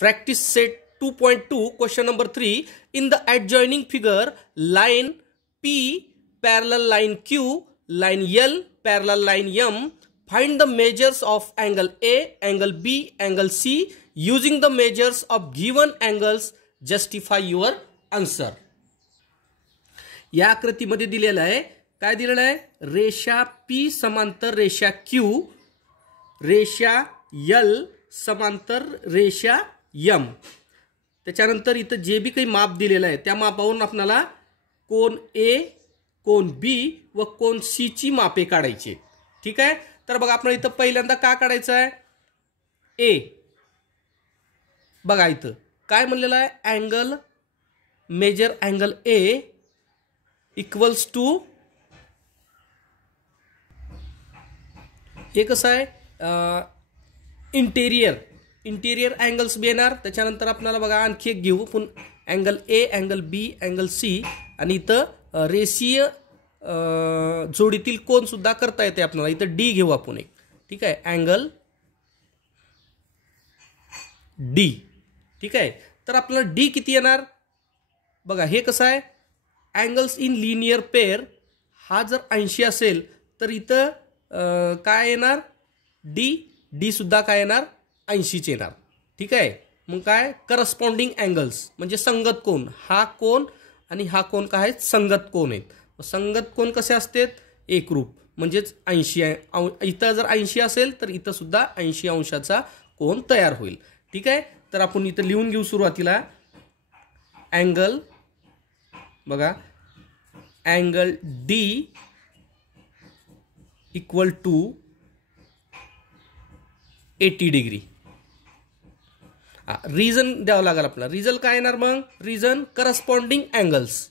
Practice set 2.2 question number 3. In the adjoining figure, line P parallel line Q, line L parallel line M. Find the measures of angle A, angle B, angle C. Using the measures of given angles, justify your answer. या आकृतीमध्ये दिलेलं आहे, काय दिलेलं आहे? रेषा P समांतर रेषा Q, रेषा L समांतर रेषा M. त्याच्यानंतर इथं जे बी काही माप दिलेलं आहे त्या मापावरून आपल्याला कोन A, कोन B व कोन C ची मापे काढायची. ठीक आहे. तर बघा आपण इथं पहिल्यांदा का काढायचं आहे? A. बघा इथं काय म्हणलेलं आहे? Angle measure angle A equals to, हे कसं आहे? इंटेरियर अँगल्स बी येणार. त्याच्यानंतर आपल्याला बघा आणखी एक घेऊ पण angle A, angle B, angle C आणि इथं रेषीय जोडीतील कोन सुद्धा करता येते आपल्याला. इथं D घेऊ आपण एक. ठीक आहे. Angle D. ठीक आहे. तर आपल्याला D किती येणार? बघा हे कसं आहे? अँगल्स इन लिनियर पेअर हा जर 80 असेल तर इथं काय येणार? D सुद्धा काय येणार? 80 येणार. ठीक आहे. मग काय? करस्पॉन्डिंग अँगल्स म्हणजे संगत कोन. हा कोन आणि हा कोन काय आहेत? संगत कोन आहेत. संगत कोन कसे असतात? एकरूप म्हणजेच 80. इथं जर 80 असेल तर इथं सुद्धा 80 अंशाचा कोन तयार होईल. ठीक आहे. तर आपण इथं लिहून घेऊ सुरुवातीला अँगल. बघा angle D equal to 80 degree. Reason द्यावं लागेल आपल्याला. रिझन काय येणार मग? Reason corresponding angles.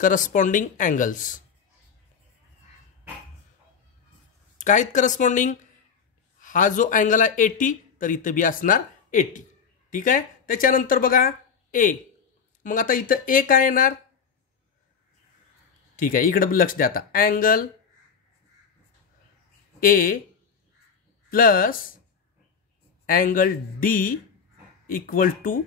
Corresponding angles काय करस्पॉन्डिंग? हा जो अँगल आहे 80 तर इथं बी असणार 80. ठीक आहे. त्याच्यानंतर बघा A. मग आता इथं A काय येणार? ठीक आहे. इकडे लक्ष द्या आता. Angle A plus angle D equal to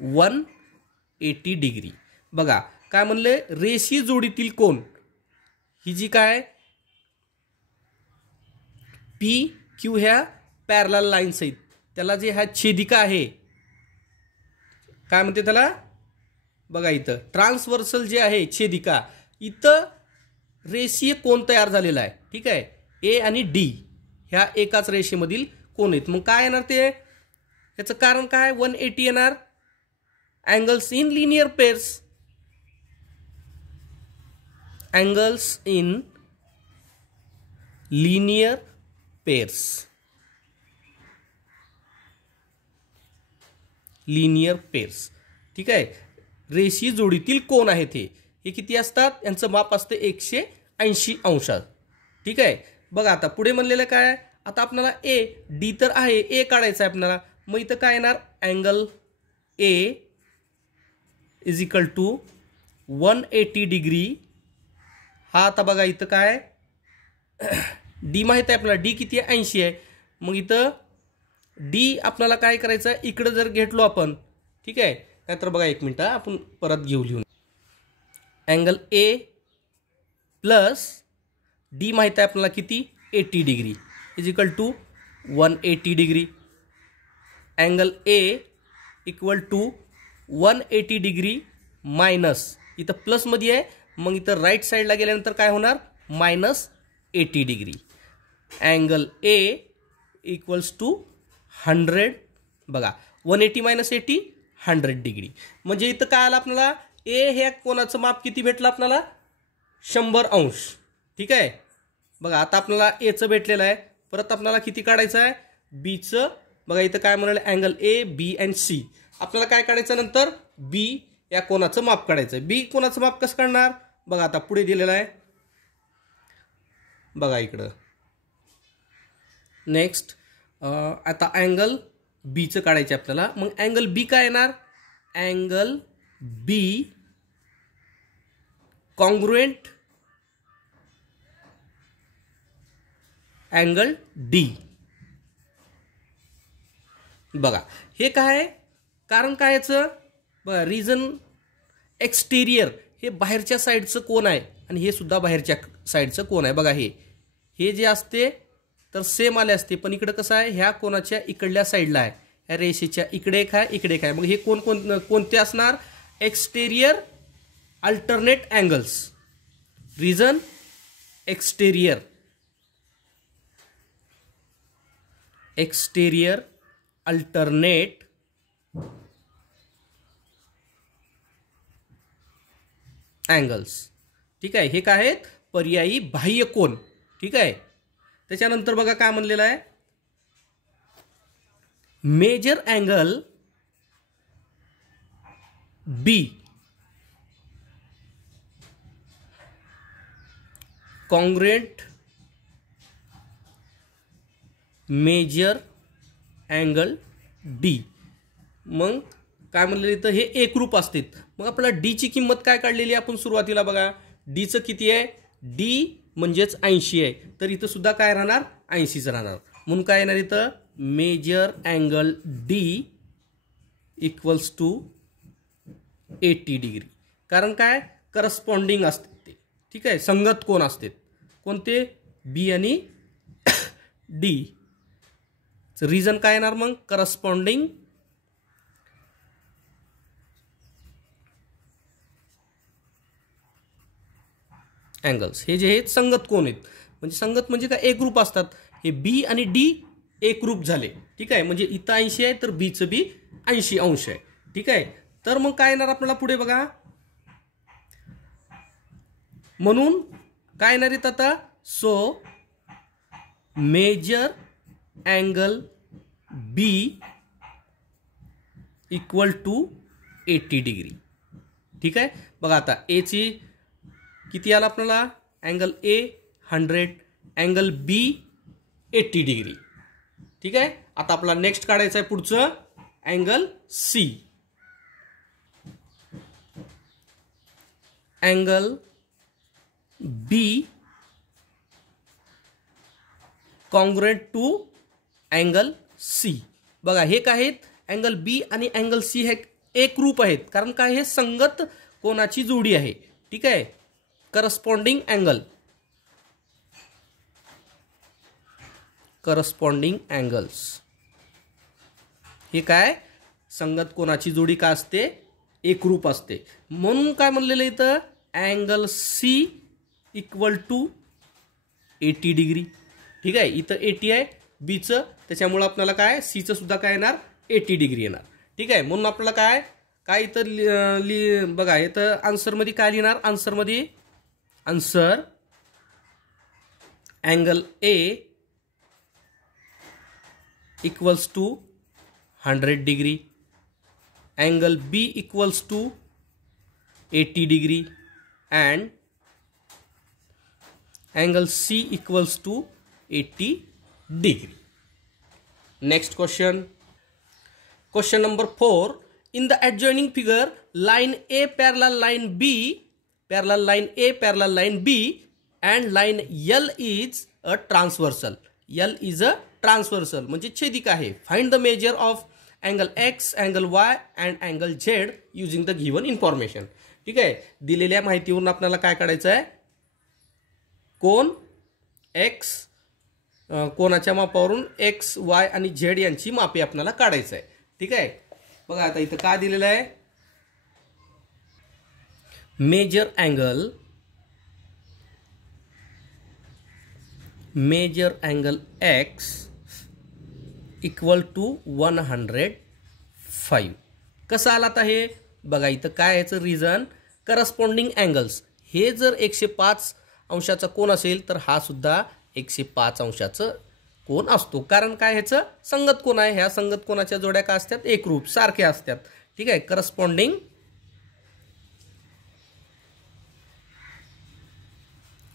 180 degree. बघा काय म्हणले? रेषीय जोडीतील कोन ही जी काय P Q ह्या पॅरलल लाईन्स आहेत त्याला जे ह्या छेदिका आहे काय म्हणते त्याला? बघा इथं ट्रान्सव्हर्सल जे आहे छेदिका, इथं रेषीय कोन तयार झालेला आहे. ठीक आहे. A आणि D ह्या एकाच रेषेमधील कोन आहेत. मग काय येणार ते? याचं कारण काय? 180 येणार. Angles in linear pairs. Angles in linear pairs. Linear pairs. ठीक आहे. रेषीय जोडीतील कोन आहेत हे किती असतात? यांचं माप असते 180 अंशात. ठीक आहे. बघा आता पुढे म्हणलेलं काय? आता आपल्याला A, D तर आहे, A काढायचं आहे आपल्याला. मग इथं काय येणार? Angle A is equal to 180 degree. हा आता बघा इथं काय D माहित आहे आपल्याला. D किती आहे? 80 आहे. मग इथं D आपल्याला काय करायचं आहे? इकडे जर घेतलो आपण. ठीक आहे. नाहीतर बघा एक मिनिट आपण परत घेऊ लिहून. अँगल A प्लस D माहित आहे आपल्याला किती? 80 degree is equal to 180 degree. Angle A equal to 180 degree minus, इथं प्लसमध्ये आहे मग इथं राईट साईडला गेल्यानंतर काय होणार? Minus 80 degree. Angle A equals to 100. बघा 180 मायनस 80 100 डिग्री. म्हणजे इथं काय आलं आपल्याला? A ह्या कोणाचं माप किती भेटलं आपल्याला? 100 अंश. ठीक आहे. बघा आता आपल्याला A चं भेटलेलं आहे. परत आपल्याला किती काढायचं आहे? B चं. बघा इथं काय म्हणाले? Angle A, B and C. आपल्याला काय काढायचं नंतर? B या कोणाचं माप काढायचं आहे. B कोणाचं माप कसं काढणार? बघा आता पुढे दिलेलं आहे. बघा इकडं नेक्स्ट आता अँगल B चं काढायचं आपल्याला. मग अँगल B काय येणार? Angle B congruent angle D. बघा हे काय आहे, कारण काय याचं बघा, रिजन एक्सटेरियर हे बाहेरच्या साईडचं कोण आहे आणि हे सुद्धा बाहेरच्या साईडचं कोण आहे. बघा हे जे असते तर सेम आले असते, पण इकडं कसं आहे, ह्या कोणाच्या इकडल्या साईडला आहे, ह्या रेषेच्या इकडे एक आहे इकडे एक आहे. मग हे कोणते असणार, exterior alternate angles. Reason exterior alternate angles. ठीक आहे, हे काय आहेत, पर्यायी बाह्य कोन. ठीक आहे. त्याच्यानंतर बघा काय म्हणलेलं आहे, measure angle B congruent major angle D. मग काय म्हणलेलं इथं, हे एकरूप असतात. मग आपल्याला डी ची किंमत काय काढलेली आहे आपण सुरुवातीला, बघा डीचं किती आहे, डी म्हणजेच 80 आहे, तर इथं सुद्धा काय राहणार, 80च राहणार. म्हणून काय येणार इथं, measure angle D equals to 80 degree. कारण काय, करस्पॉन्डिंग असते ते. ठीक आहे, संगत कोण असते, कोणते, बी आणि डी. रिझन काय येणार मग, करस्पॉन्डिंग अँगल्स. हे जे आहेत संगत कोण आहेत, म्हणजे संगत म्हणजे काय, एकरूप असतात. हे बी आणि डी एकरूप झाले. ठीक आहे, म्हणजे इथं 80 आहे तर बीचं बी 80 अंश आहे. ठीक आहे, तर मग काय येणार आपल्याला पुढे बघा, म्हणून काय येणार आहेत आता, so measure angle B equal to 80 degree. ठीक आहे, बघा आता ए ची किती आला आपल्याला, angle A 100, angle B 80 degree. ठीक आहे, आता आपला नेक्स्ट काढायचं आहे पुढचं angle C. Angle B congruent to angle C. बघा हे काय आहेत, अँगल बी आणि अँगल सी हे एकरूप आहेत, कारण काय, हे संगत कोणाची जोडी आहे. ठीक आहे, करस्पॉन्डिंग अँगल्स. हे काय, संगत कोणाची जोडी का असते, एकरूप असते. म्हणून काय म्हणलेलं इथं, angle C equal to 80 degree. ठीक आहे, इथं 80 आहे बीचं, त्याच्यामुळे आपल्याला काय, सीचं सुद्धा काय येणार, 80 डिग्री येणार. ठीक आहे, म्हणून आपल्याला काय इथं बघा, इथं आन्सरमध्ये काय लिहिणार, आन्सरमध्ये answer angle A equals to 100 degree, angle B equals to 80 degree and angle C equals to 80 degree. Next question. Question number 4. In the adjoining figure, line A parallel line B, and line L is a transversal. L is a transversal म्हणजे छेदिक आहे. Find the measure of angle X, angle Y and angle Z using the given information. ठीक आहे, दिलेल्या माहितीवरून आपल्याला काय काढायचं आहे, कोन एक्स, कोणाच्या मापावरून एक्स, वाय आणि झेड यांची मापे आपल्याला काढायचं आहे. ठीक आहे, बघा आता इथं काय दिलेलं आहे, measure angle X equal to 105. कसं आला आता हे बघा, इथं काय याचं रिझन, करस्पॉन्डिंग अँगल्स. हे जर 105 अंशाचा कोन असेल तर हा सुद्धा 105 अंशाचं कोन असतो, कारण काय, ह्याचं संगत कोन आहे. ह्या संगत कोनाच्या जोड्या काय असतात, एकरूप सारख्या असतात. ठीक आहे, करस्पॉन्डिंग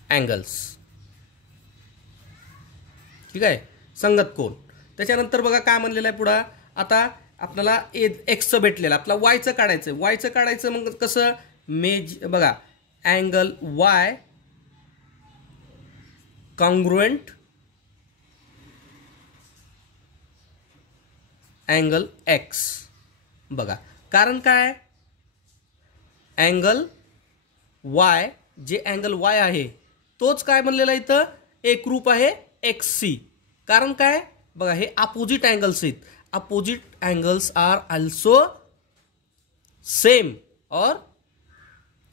अँगल्स. ठीक आहे, संगत कोन. त्याच्यानंतर बघा काय म्हणलेलं आहे पुढं, आता आपल्याला एक्सचं भेटलेलं, आपला वायचं काढायचं. वायचं काढायचं मग कसं, बघा angle Y congruent angle x. बघा कारण काय, अँगल वाय, जे अँगल वाय आहे तोच काय म्हणलेला इथं एकरूप आहे XC. कारण काय, बघा हे अपोजिट अँगल्स आहेत. Opposite angles are also same और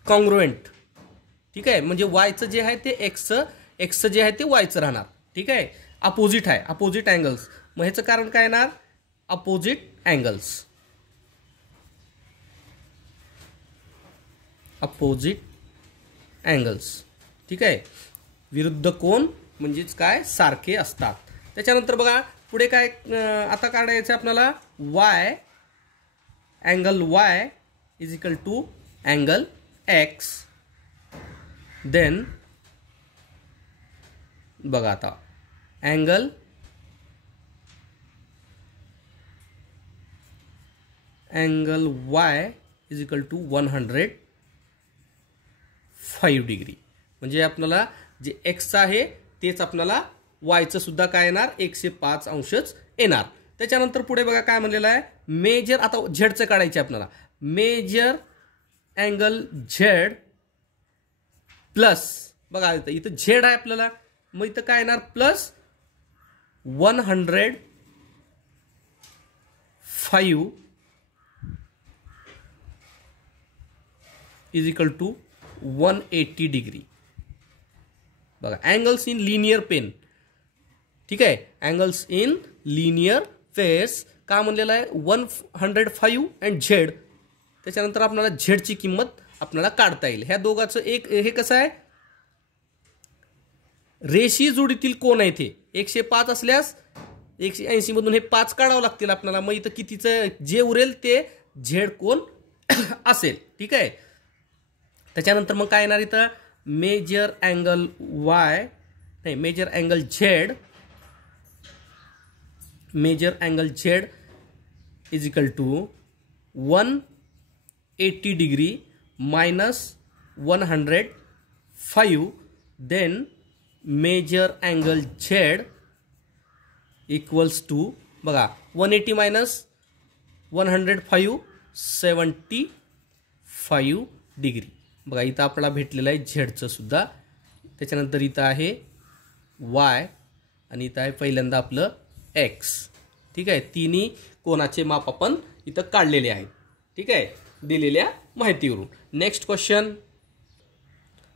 कॉन्ग्रुएंट. ठीक आहे, म्हणजे वायचं जे आहे ते एक्सचं जे आहे ते वायचं राहणार. ठीक आहे, अपोजिट आहे, अपोजिट अँगल्स. मग ह्याचं कारण काय येणार, अपोजिट अँगल्स. Opposite angles. ठीक आहे, विरुद्ध कोन म्हणजेच काय सारखे असतात. त्याच्यानंतर बघा पुढे काय आता काढायचं आपल्याला, Y, angle Y is equal to angle X. Then बघा आता angle Y is equal to 105 degree. म्हणजे आपल्याला जे एक्स आहे तेच आपल्याला वायचं सुद्धा काय येणार 105 अंशच येणार. त्याच्यानंतर पुढे बघा काय म्हणलेलं आहे, मेजर, आता झेडचं काढायचे आपल्याला, मेजर अँगल झेड प्लस, बघा इथं झेड आहे आपल्याला, मग इथं काय येणार plus 105 is equal to 180 degree. बघा अँगल्स इन लिनियर पेन. ठीक आहे, अँगल्स इन लिनियर फेस का म्हणलेला आहे 105 अँड झेड. त्याच्यानंतर आपल्याला झेडची किंमत आपल्याला काढता येईल. ह्या दोघांचं एक हे कसं आहे, रेषीय जोडीतील कोण आहे ते 105 असल्यास 180 मधून हे 5 काढावं लागतील आपल्याला. मग इथं कितीचं जे उरेल ते झेड कोण असेल. ठीक आहे, त्याच्यानंतर मग काय येणार इथं, मेजर अँगल वाय, नाही measure angle Z, measure angle Z is equal to 180 degree minus 105. Then measure angle Z equals to, बघा 180 मायनस 105 75 डिग्री. बघा इथं आपल्याला भेटलेलं आहे झेडचं सुद्धा. त्याच्यानंतर इथं आहे वाय आणि इथं आहे पहिल्यांदा आपलं एक्स. ठीक आहे, तिन्ही कोणाचे माप आपण इथं काढलेले आहेत. ठीक आहे, दिलेल्या माहितीवरून. Next question,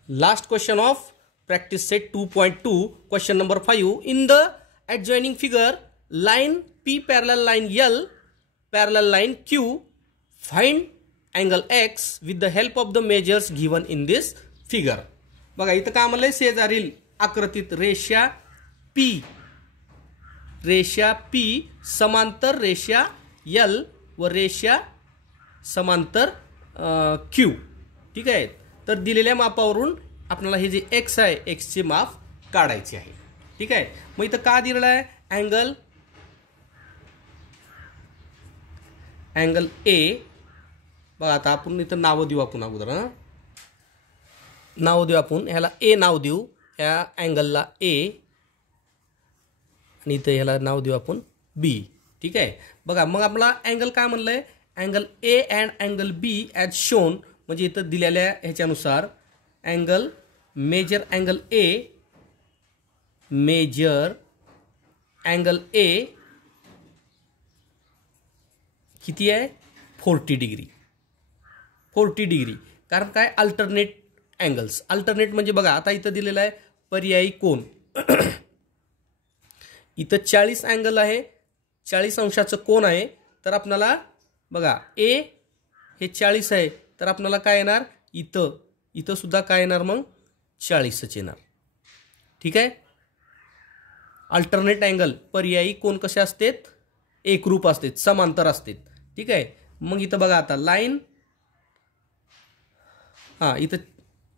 last question of practice set 2.2, question number 5. In the adjoining figure, line P parallel line L parallel line Q, find angle X with the help of the measures given in this figure. बघा इथं काय म्हणलंय, शेजारील आकृतीत रेषा P समांतर रेषा L व रेषा समांतर Q. ठीक आहे, तर दिलेल्या मापावरून आपल्याला हे जे X आहे X चे माप काढायचे आहे. ठीक आहे, मग इथं का दिलेलं आहे, अँगल ए. बघा आता आपण इथं नावं देऊ, आपण अगोदर नाव देऊ, आपण ह्याला ए नाव देऊ, ह्या अँगलला ए, आणि इथं ह्याला नाव देऊ आपण बी. ठीक आहे, बघा मग आपला अँगल काय म्हणलंय, angle A and angle B as shown. म्हणजे इथं दिलेल्या ह्याच्यानुसार angle measure angle A, measure angle A किती आहे 40 डिग्री. 40 डिग्री, कारण काय अल्टरनेट अँगल्स. अल्टरनेट म्हणजे बघा आता इथं दिलेलं आहे पर्यायी कोन. इथं 40 अँगल आहे, 40 अंशाचं कोन आहे. तर आपल्याला बघा ए हे 40 आहे, तर आपल्याला काय येणार इथं सुद्धा काय येणार, मग 40च येणार. ठीक आहे, अल्टरनेट अँगल पर्यायी कोन कसे असतात, एकरूप असतात, समांतर असतात. ठीक आहे, मग इथं बघा आता लाईन, हां इथं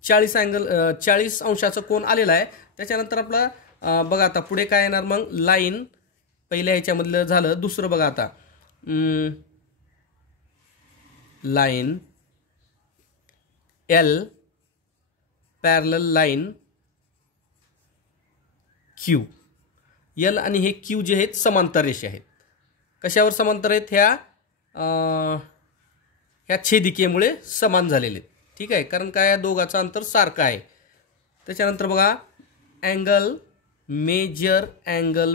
40 अंशाचं कोन आलेला आहे. त्याच्यानंतर आपला बघा आता पुढे काय येणार, मग लाईन पहिल्या ह्याच्यामधलं झालं. दुसरं बघा आता line L parallel line Q. L आणि हे क्यू जे आहेत समांतर रेषा आहेत. कशावर समांतर आहेत? ह्या छेदिकेमुळे समान झालेले आहेत. ठीक आहे, कारण काय या दोघांचं अंतर सारखं आहे. त्याच्यानंतर बघा angle measure angle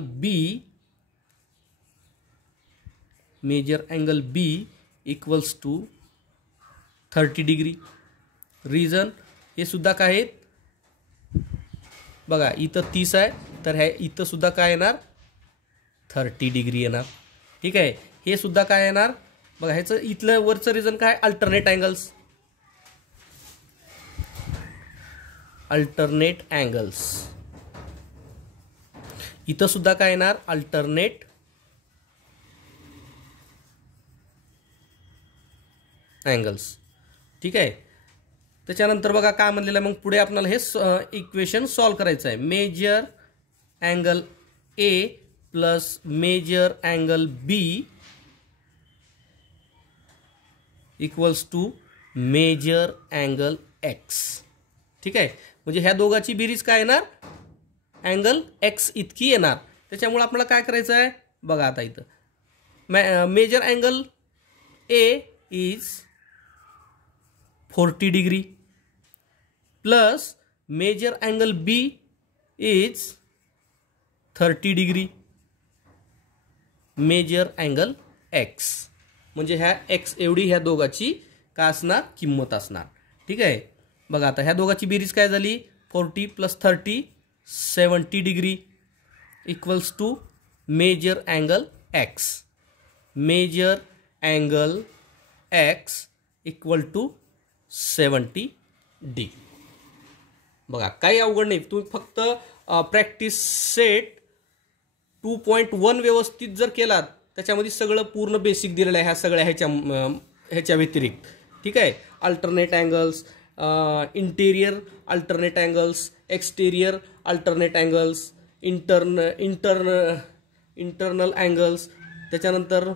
B equals to 30 degree. Reason हे सुद्धा काय आहेत? बघा इथं 30 आहे, तर ह्या इथं सुद्धा काय येणार? 30 डिग्री येणार. ठीक आहे, हे सुद्धा काय येणार? बघा ह्याचं इथलं वरचं रिझन काय? Alternate angles. इथं सुद्धा काय येणार? Alternate angles. ठीक आहे, त्याच्यानंतर बघा काय म्हणलेलं मग पुढे आपल्याला हे इक्वेशन सॉल्व करायचं आहे. Measure angle A plus measure angle B equals to measure angle X. ठीक आहे, म्हणजे ह्या दोघांची बेरीज काय येणार? अँगल एक्स इतकी येणार. त्याच्यामुळे आपल्याला काय करायचं आहे? बघा आता इथं measure angle A is 40 degree plus measure angle B is 30 degree measure angle X. म्हणजे ह्या एक्स एवढी ह्या दोघांची काय असणार? किंमत असणार. ठीक आहे, बघा आता ह्या दोघांची बेरीज काय झाली? 40 plus 30 70 degree equals to measure angle X. Measure angle X equal to 70 degree. बघा काही अवघड नाही, तुम्ही फक्त प्रॅक्टिस सेट 2.1 व्यवस्थित जर केलात, त्याच्यामध्ये सगळं पूर्ण बेसिक दिलेलं आहे ह्या सगळ्या ह्याच्या व्यतिरिक्त. ठीक आहे, alternate angles, interior alternate angles, exterior alternate angles, internal angles, त्याच्यानंतर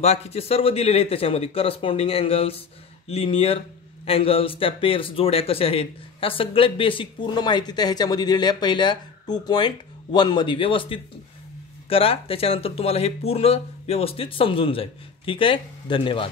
बाकीचे सर्व दिलेले आहेत त्याच्यामध्ये. करस्पॉन्डिंग अँगल्स, लिनियर अँगल्स, त्या पेअर्स जोड्या कशा आहेत, ह्या सगळे बेसिक पूर्ण माहिती त्या ह्याच्यामध्ये दिलेली आहे. पहिल्या 2.1 मध्ये व्यवस्थित करा, त्याच्यानंतर तुम्हाला हे पूर्ण व्यवस्थित समजून जाईल. ठीक आहे, धन्यवाद.